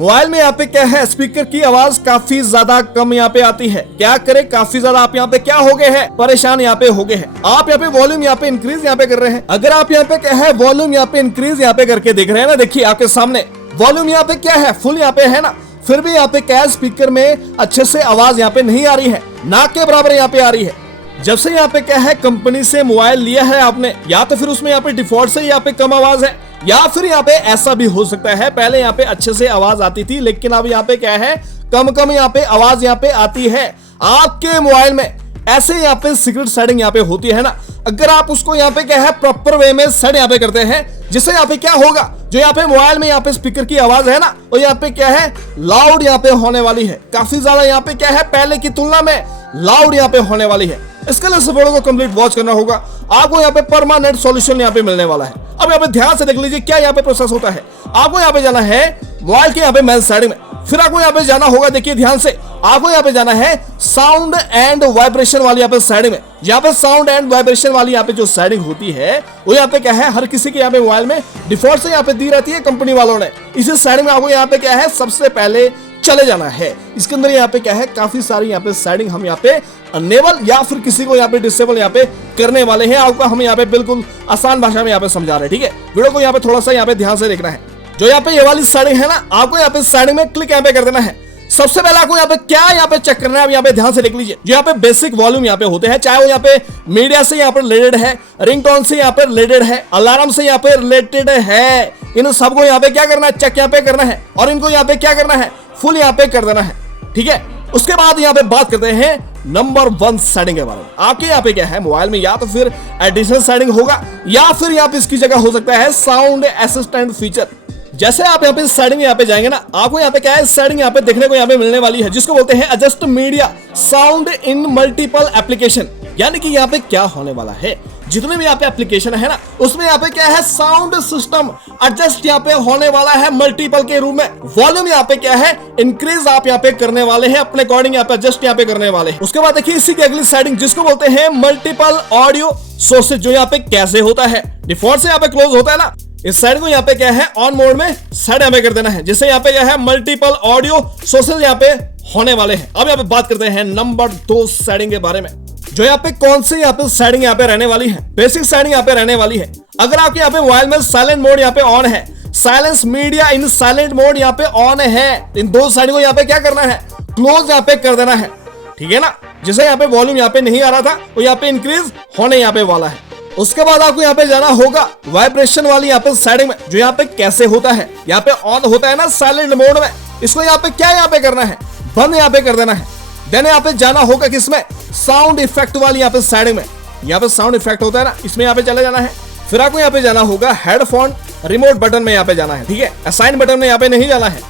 Mobile में यहाँ पे क्या है, स्पीकर की आवाज काफी ज्यादा कम यहाँ पे आती है। क्या करे, काफी ज्यादा आप यहाँ पे क्या हो गए हैं, परेशान यहाँ पे हो गए हैं। आप यहाँ पे वॉल्यूम यहाँ पे इंक्रीज यहाँ पे कर रहे हैं। अगर आप यहाँ पे क्या है वॉल्यूम यहाँ पे इंक्रीज यहाँ पे करके देख रहे हैं ना, देखिए आपके सामने वॉल्यूम यहाँ पे क्या है, फुल यहाँ पे है ना, फिर भी यहाँ पे क्या है, स्पीकर में अच्छे से आवाज यहाँ पे नहीं आ रही है, ना के बराबर यहाँ पे आ रही है। जब से यहाँ पे क्या है कंपनी से मोबाइल लिया है आपने, या तो फिर उसमें यहाँ पे डिफॉल्ट से यहाँ पे कम आवाज है, या फिर यहाँ पे ऐसा भी हो सकता है पहले यहाँ पे अच्छे से आवाज आती थी, लेकिन अब यहाँ पे क्या है कम यहाँ पे आवाज यहाँ पे आती है। आपके मोबाइल में ऐसे यहाँ पे सीक्रेट सेटिंग यहाँ पे होती है ना, अगर आप उसको यहाँ पे क्या है प्रॉपर वे में सेट यहाँ पे करते हैं, जिससे यहाँ पे क्या होगा, जो यहाँ पे मोबाइल में यहाँ पे स्पीकर की आवाज है ना, वो यहाँ पे क्या है लाउड यहाँ पे होने वाली है, काफी ज्यादा यहाँ पे क्या है पहले की तुलना में लाउड यहाँ पे होने वाली है। इसके लिए इस वीडियो को कंप्लीट वॉच करना होगा, आपको यहाँ पे परमानेंट सॉल्यूशन यहाँ पे मिलने वाला है। अब यहाँ पे ध्यान से देख लीजिए क्या यहाँ पे प्रोसेस होता है। आपको यहाँ पे जाना है मोबाइल के यहाँ पे मेन सेटिंग में, फिर आपको यहाँ पे जाना होगा, देखिए ध्यान से, आपको यहाँ पे जाना है साउंड एंड वाइब्रेशन वाली यहाँ पे सेटिंग में। यहाँ पे साउंड एंड वाइब्रेशन वाली यहाँ पे जो सेटिंग होती है वो यहाँ पे क्या है हर किसी के यहाँ पे मोबाइल में डिफॉल्ट से यहाँ पे दी रहती है कंपनी वालों ने। इसी सेटिंग में आपको यहाँ पे क्या है सबसे पहले चले जाना है। इसके अंदर यहाँ पे क्या है काफी सारी यहाँ पे सेटिंग हम यहाँ पे अनेबल या फिर किसी को यहाँ पे डिसेबल यहाँ पे करने वाले हैं। आपको हम यहाँ पे बिल्कुल आसान भाषा में यहाँ पे समझा रहे हैं, ठीक है। वीडियो को यहाँ पे थोड़ा सा यहाँ पे ध्यान से देखना है। जो यहाँ पे ये वाली सेटिंग है ना, आपको यहाँ पे सेटिंग में क्लिक यहाँ पे कर देना है। सबसे पहले आपको यहाँ पे क्या यहाँ पे चेक करना है, अब यहाँ पे ध्यान से देख लीजिए। जो यहाँ पे बेसिक वॉल्यूम यहाँ पे होते हैं, चाहे वो यहाँ पे मीडिया से यहाँ पे रिलेटेड है, रिंगटोन से यहाँ पे रिलेटेड है, अलार्म से यहाँ पे रिलेटेड है, इन सबको यहाँ पे क्या करना है चेक यहाँ पे करना है, और इनको यहाँ पे क्या करना है फुल यहाँ पे कर देना है, ठीक है। उसके बाद यहाँ पे बात करते हैं नंबर 1 सेटिंग के बारे में। आपके यहाँ पे क्या है मोबाइल में या तो फिर एडिशनल सेटिंग होगा, या फिर यहाँ पे इसकी जगह हो सकता है साउंड असिस्टेंट फीचर। जैसे आप यहाँ पे सेटिंग यहाँ पे जाएंगे ना, आपको यहाँ पे क्या है सेटिंग यहाँ पे देखने को यहाँ पे मिलने वाली है, जिसको बोलते हैं adjust media sound in multiple application. यानी कि यहाँ पे क्या होने वाला है, जितने भी यहाँ पे एप्लीकेशन है ना, उसमें यहाँ पे क्या है साउंड सिस्टम एडजस्ट यहाँ पे होने वाला है मल्टीपल के रूप में। वॉल्यूम यहाँ पे क्या है इंक्रीज आप यहाँ पे करने वाले हैं, अपने अकॉर्डिंग यहाँ पे एडजस्ट यहाँ पे करने वाले हैं। उसके बाद देखिए इसी की अगली सेटिंग जिसको बोलते हैं मल्टीपल ऑडियो सोर्सेज, जो यहाँ पे कैसे होता है डिफॉल्ट से यहाँ पे क्लोज होता है ना, इस साइड को यहाँ पे क्या है ऑन मोड में साइड यहाँ पे कर देना है, जिससे यहाँ पे क्या है मल्टीपल ऑडियो सोर्सेज यहाँ पे होने वाले हैं। अब यहाँ पे बात करते हैं नंबर 2 सेटिंग के बारे में। जो यहाँ पे कौन सी यहाँ पे सेटिंग यहाँ पे रहने वाली है, बेसिक सेटिंग यहाँ पे रहने वाली है। अगर आपके यहाँ पे मोबाइल में साइलेंट मोड यहाँ पे ऑन है, साइलेंस मीडिया इन साइलेंट मोड यहाँ पे ऑन है, इन दो सेटिंग को यहाँ पे क्या करना है क्लोज यहाँ पे कर देना है, ठीक है ना। जैसे यहाँ पे वॉल्यूम यहाँ पे नहीं आ रहा था वो यहाँ पे इंक्रीज होने यहाँ पे वाला है। उसके बाद आपको यहाँ पे जाना होगा वाइब्रेशन वाली यहाँ पे सेटिंग में। जो यहाँ पे कैसे होता है, यहाँ पे ऑन होता है ना साइलेंट मोड में, इसको यहाँ पे क्या यहाँ पे करना है बंद यहाँ पे कर देना है। देन यहाँ पे जाना होगा किसमें साउंड इफेक्ट वाली यहाँ पे सेटिंग में। यहाँ पे साउंड इफेक्ट होता है ना, इसमें यहाँ पे चले जाना है। फिर आपको यहाँ पे जाना होगा हेडफोन रिमोट बटन में यहाँ पे जाना है, ठीक है। असाइन बटन में यहाँ पे नहीं जाना है।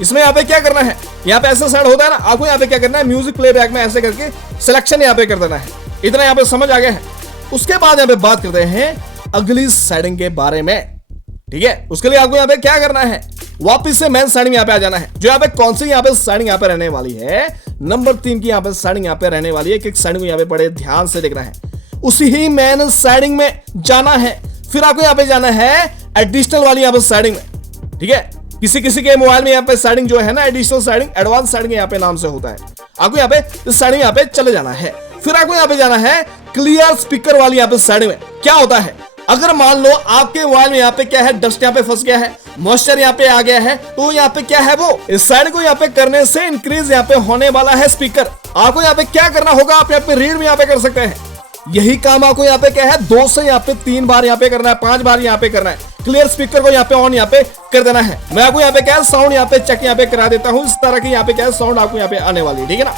इसमें यहाँ पे क्या करना है, यहाँ पे ऐसा सेट होता है ना, आपको यहाँ पे क्या करना है म्यूजिक प्लेबैक में ऐसे करके सिलेक्शन यहाँ पे कर देना है। इतना यहाँ पे समझ आ गया है। उसके बाद यहाँ पे बात करते हैं अगली सेटिंग के बारे में, ठीक है। उसके लिए आपको यहाँ पे क्या करना है वापस से मेन सेटिंग यहाँ पे आ जाना है। जो यहाँ पे कौन सी यहाँ पे सेटिंग यहाँ पे रहने वाली है, नंबर 3 की यहाँ पे सेटिंग यहाँ पे रहने वाली है। एक सेटिंग को यहाँ पे बड़े ध्यान से देखना है, उसी ही मेन सेटिंग में जाना है। फिर आपको यहाँ पे जाना है एडिशनल वाली यहाँ पे सेटिंग में, ठीक है। किसी किसी के मोबाइल में यहाँ पे सेटिंग जो है ना एडिशनल सेटिंग एडवांस सेटिंग यहाँ पे नाम से होता है। आपको यहाँ पे इस सेटिंग यहाँ पे चले जाना है। फिर आपको यहाँ पे जाना है क्लियर स्पीकर वाली यहाँ पे सेटिंग में। क्या होता है, अगर मान लो आपके मोबाइल में यहाँ पे क्या है डस्ट यहाँ पे फंस गया है, मॉइस्चर यहाँ पे आ गया है, तो यहाँ पे क्या है वो इस साइड को यहाँ पे करने से इंक्रीज यहाँ पे होने वाला है स्पीकर। आपको यहाँ पे क्या करना होगा, आप यहाँ पे रीड भी यहाँ पे कर सकते हैं। यही काम आपको यहाँ पे क्या है 2 से यहाँ पे 3 बार यहाँ पे करना है, 5 बार यहाँ पे करना है। क्लियर स्पीकर को यहाँ पे ऑन यहाँ पे कर देना है। मैं आपको यहाँ पे क्या है साउंड यहाँ पे चेक यहाँ पे करा देता हूँ। इस तरह की यहाँ पे क्या है साउंड आपको यहाँ पे आने वाली है, ठीक है ना,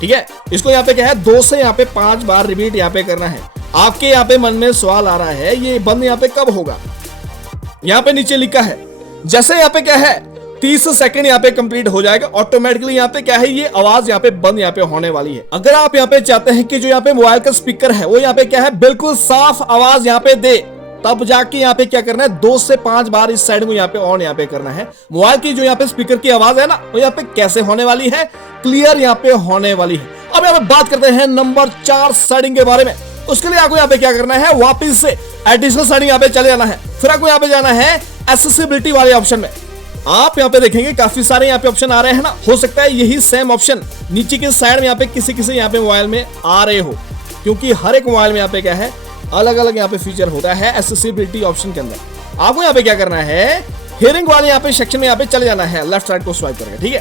ठीक है। इसको यहाँ पे क्या है 2 से यहाँ पे 5 बार रिपीट यहाँ पे करना है। आपके यहाँ पे मन में सवाल आ रहा है ये बंद यहाँ पे कब होगा, यहाँ पे नीचे लिखा है जैसे यहाँ पे क्या है 30 सेकंड यहाँ पे कंप्लीट हो जाएगा ऑटोमेटिकली यहाँ पे क्या है ये आवाज यहाँ पे बंद यहाँ पे होने वाली है। अगर आप यहाँ पे चाहते हैं कि जो यहाँ पे मोबाइल का स्पीकर है वो यहाँ पे क्या है बिल्कुल साफ आवाज यहाँ पे दे, तब जाके यहाँ पे क्या करना है 2 से 5 बार इस साइड को यहाँ पे ऑन यहाँ पे करना है। मोबाइल की जो यहाँ पे स्पीकर की आवाज है ना वो यहाँ पे कैसे होने वाली है, क्लियर यहाँ पे होने वाली है। अब यहाँ पे बात करते हैं नंबर 4 सेटिंग के बारे में। उसके लिए आपको यहाँ पे क्या करना है वापस से एडिशनल सेटिंग यहाँ पे चले जाना है। फिर आपको यहाँ पे जाना है एक्सेसिबिलिटी वाले ऑप्शन में। आप यहाँ पे देखेंगे काफी सारे यहाँ पे ऑप्शन आ रहे हैं ना, हो सकता है यही सेम ऑप्शन नीचे के साइड में यहाँ पे किसी यहाँ पे मोबाइल में आ रहे हो, क्योंकि हर एक मोबाइल में यहाँ पे क्या है अलग अलग यहाँ पे फीचर होता है एक्सेसिबिलिटी ऑप्शन के अंदर। आपको यहाँ पे क्या करना है, हियरिंग वाले यहाँ पे सेक्शन में यहाँ पे चले जाना है, लेफ्ट साइड को स्वाइप करके, ठीक है।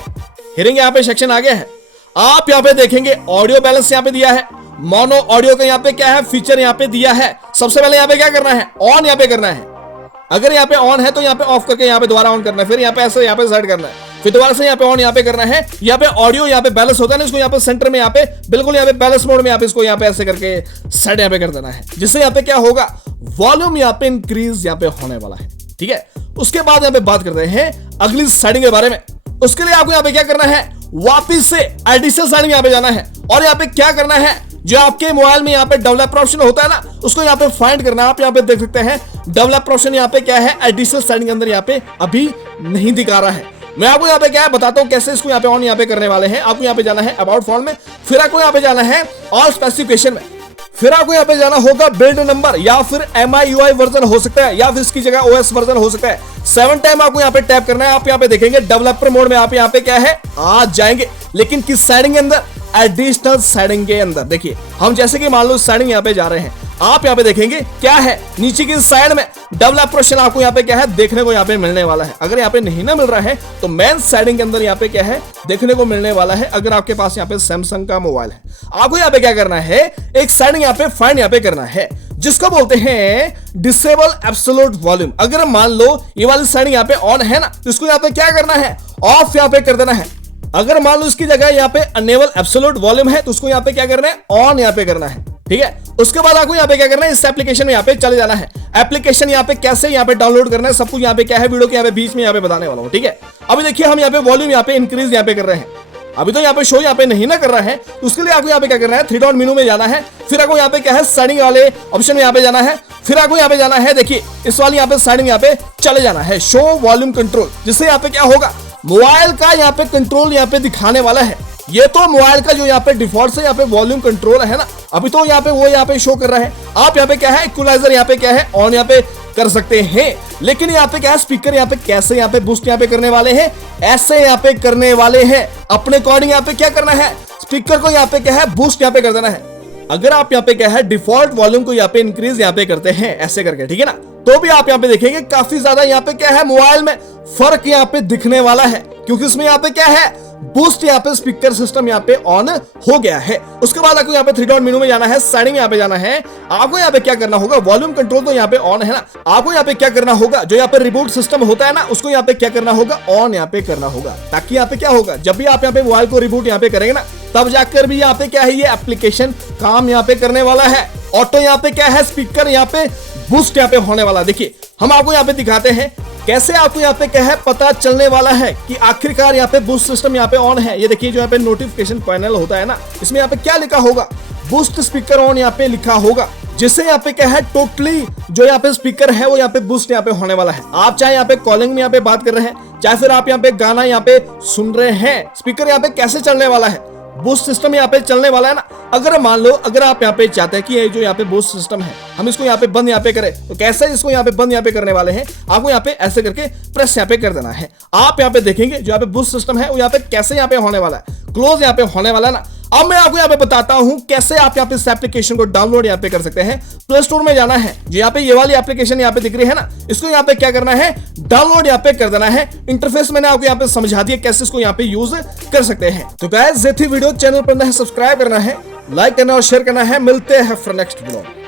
हियरिंग यहाँ पे सेक्शन आ गया है। आप यहाँ पे देखेंगे ऑडियो बैलेंस यहाँ पे दिया है, मोनो ऑडियो का यहाँ पे क्या है फीचर यहाँ पे दिया है। सबसे पहले यहाँ पे क्या करना है, ऑन यहाँ पे करना है। अगर यहाँ पे ऑन है तो यहाँ पे ऑफ करके यहाँ पे दोबारा ऑन करना है, फिर यहाँ पे ऐसे यहाँ पे सेट करना है, फिर दोबारा से यहाँ पे ऑन यहाँ पे करना है। यहाँ पे ऑडियो यहाँ पे बैलेंस होता है ना, इसको यहाँ पे सेंटर में यहाँ पे बिल्कुल यहाँ पे बैलेंस मोड में यहाँ पे इसको यहाँ पे ऐसे करके सेट यहाँ पे कर देना है, जिससे यहाँ पे क्या होगा वॉल्यूम यहाँ पे इंक्रीज यहाँ पे होने वाला है, ठीक है। उसके बाद यहाँ पे बात करते हैं अगली सेटिंग के बारे में। उसके लिए आपको यहाँ पे क्या करना है, वापिस से एडिशनल सेटिंग यहाँ पे जाना है और यहाँ पे क्या करना है, जो आपके मोबाइल में यहाँ पे डेवलपर ऑप्शन होता है ना, उसको यहाँ पे फाइंड करना है। आप यहाँ पे देख सकते हैं डेवलपर ऑप्शन यहाँ पे क्या है एडिशनल सेटिंग के अंदर यहाँ पे अभी नहीं दिखा रहा है। मैं आपको यहाँ पे क्या है बताता हूँ कैसे इसको यहाँ पे ऑन यहाँ पे करने वाले हैं। आपको यहाँ पे जाना है अबाउट फोन में, फिर आपको यहाँ पे जाना है ऑल स्पेसिफिकेशन में, फिर आपको यहाँ पे जाना होगा बिल्ड नंबर या फिर MIUI वर्जन हो सकता है या फिर इसकी जगह OS वर्जन हो सकता है। 7 टाइम आपको यहाँ पे टैप करना है। आप यहाँ पे देखेंगे डेवलपर मोड में आप यहाँ पे क्या है आ जाएंगे, लेकिन किस सेटिंग के अंदर, एडिशनल सेटिंग के अंदर। देखिए हम जैसे कि मान लो सेटिंग यहाँ पे जा रहे हैं, आप यहाँ पे देखेंगे क्या है नीचे की साइड में डेवलपर ऑप्शन आपको यहाँ पे क्या है देखने को यहाँ पे मिलने वाला है। अगर यहाँ पे नहीं ना मिल रहा है तो मेन सेटिंग के अंदर यहाँ पे क्या है देखने को मिलने वाला है। अगर आपके पास यहाँ पे सैमसंग का मोबाइल है, आपको यहाँ पे क्या करना है, एक सेटिंग यहाँ पे फाइंड यहाँ पे करना है जिसको बोलते हैं डिसेबल एब्सोल्यूट वॉल्यूम। अगर मान लो ये वाली सेटिंग यहाँ पे ऑन है ना, तो इसको यहाँ पे क्या करना है, ऑफ यहाँ पे कर देना है। अगर मान लो इसकी जगह यहाँ पे अनेबल एब्सोल्यूट वॉल्यूम है तो उसको यहाँ पे क्या करना है, ऑन यहाँ पे करना है, ठीक है। उसके बाद आपको यहाँ पे क्या करना है, इस एप्लीकेशन में यहाँ पे चले जाना है। एप्लीकेशन यहाँ पे कैसे यहाँ पे डाउनलोड करना है सब कुछ यहाँ पे क्या है वीडियो के यहाँ पे बीच में यहाँ पे बताने वाला हूँ, ठीक है। अभी देखिए हम यहाँ पे वॉल्यूम यहाँ पे इंक्रीज यहाँ पे कर रहे हैं, अभी तो यहाँ पे शो यहाँ पे नहीं ना कर रहा है। उसके लिए आपको यहाँ पे क्या करना है, 3 डॉट मेनू में जाना है, फिर आपको यहाँ पे क्या है सेटिंग वाले ऑप्शन में यहाँ पे जाना है, फिर आपको यहाँ पे जाना है, देखिए इस वाली यहाँ पे सेटिंग यहाँ पे चले जाना है, शो वॉल्यूम कंट्रोल, जिससे यहाँ पे क्या होगा मोबाइल का यहाँ पे कंट्रोल यहाँ पे दिखाने वाला है। ये तो मोबाइल का जो यहाँ पे डिफॉल्ट से यहाँ पे वॉल्यूम कंट्रोल है ना, अभी तो यहाँ पे वो यहाँ पे शो कर रहा है। आप यहाँ पे क्या है इक्वलाइजर यहाँ पे क्या है ऑन यहाँ पे कर सकते हैं, लेकिन यहाँ पे क्या है स्पीकर यहाँ पे कैसे यहाँ पे बूस्ट यहाँ पे करने वाले हैं, ऐसे यहाँ पे करने वाले हैं। अपने अकॉर्डिंग यहाँ पे क्या करना है, स्पीकर को यहाँ पे क्या है बूस्ट यहाँ पे कर देना है। अगर आप यहाँ पे क्या है डिफॉल्ट वॉल्यूम को यहाँ पे इंक्रीज यहाँ पे करते हैं ऐसे करके, ठीक है ना, तो भी आप यहाँ पे देखेंगे काफी ज्यादा यहाँ पे क्या है मोबाइल में फर्क यहाँ पे दिखने वाला है, क्योंकि इसमें यहाँ पे क्या है बूस्ट यहाँ पे स्पीकर सिस्टम यहाँ पे ऑन हो गया है। उसके बाद आपको यहाँ पे 3 डॉट मेनू में जाना है, सेटिंग यहाँ पे जाना है। आपको यहाँ पे क्या करना होगा, वॉल्यूम कंट्रोल तो यहाँ पे ऑन है ना, आपको यहाँ पे क्या करना होगा, जो यहाँ पे रिबूट सिस्टम होता है ना उसको यहाँ पे क्या करना होगा, ऑन यहाँ पे करना होगा, ताकि यहाँ पे क्या होगा जब भी आप यहाँ पे मोबाइल को रिबूट यहाँ पे करेंगे ना तब जाकर भी यहाँ पे क्या है ये एप्लीकेशन काम यहाँ पे करने वाला है। ऑटो यहाँ पे क्या है स्पीकर यहाँ पे बूस्ट यहाँ पे होने वाला। देखिए हम आपको यहाँ पे दिखाते हैं कैसे आपको यहाँ पे क्या है पता चलने वाला है कि आखिरकार यहाँ पे बूस्ट सिस्टम यहाँ पे ऑन है। ये देखिए जो यहाँ पे नोटिफिकेशन पैनल होता है ना, इसमें यहाँ पे क्या लिखा होगा, बूस्ट स्पीकर ऑन यहाँ पे लिखा होगा, जिससे यहाँ पे क्या है टोटली जो यहाँ पे स्पीकर है वो यहाँ पे बूस्ट यहाँ पे होने वाला है। आप चाहे यहाँ पे कॉलिंग में यहाँ पे बात कर रहे हैं, चाहे फिर आप यहाँ पे गाना यहाँ पे सुन रहे हैं, स्पीकर यहाँ पे कैसे चलने वाला है, बूस्ट सिस्टम यहाँ पे चलने वाला है ना। अगर मान लो अगर आप यहाँ पे चाहते हैं कि ये जो यहाँ पे बूस्ट सिस्टम है हम इसको यहाँ पे बंद यहाँ पे करें, तो कैसे इसको यहाँ पे बंद यहाँ पे करने वाले हैं, आपको यहाँ पे ऐसे करके प्रेस यहाँ पे कर देना है। आप यहाँ पे देखेंगे जो यहाँ पे बूस्ट सिस्टम है वो यहाँ पे कैसे यहाँ पे होने वाला है, क्लोज यहाँ पे होने वाला है ना। अब मैं आपको यहाँ पे बताता हूँ कैसे आप यहाँ पे इस एप्लीकेशन को डाउनलोड यहाँ पे कर सकते हैं। प्ले स्टोर में जाना है, जो यहाँ पे ये वाली एप्लीकेशन यहाँ पे दिख रही है ना, इसको यहाँ पे क्या करना है, डाउनलोड यहाँ पे कर देना है। इंटरफेस मैंने आपको यहाँ पे समझा दिया कैसे इसको यहाँ पे यूज कर सकते हैं। तो गाइस ये थी वीडियो, चैनल पर नए सब्सक्राइब करना है, लाइक करना और शेयर करना है। मिलते हैं फिर नेक्स्ट ब्लॉग।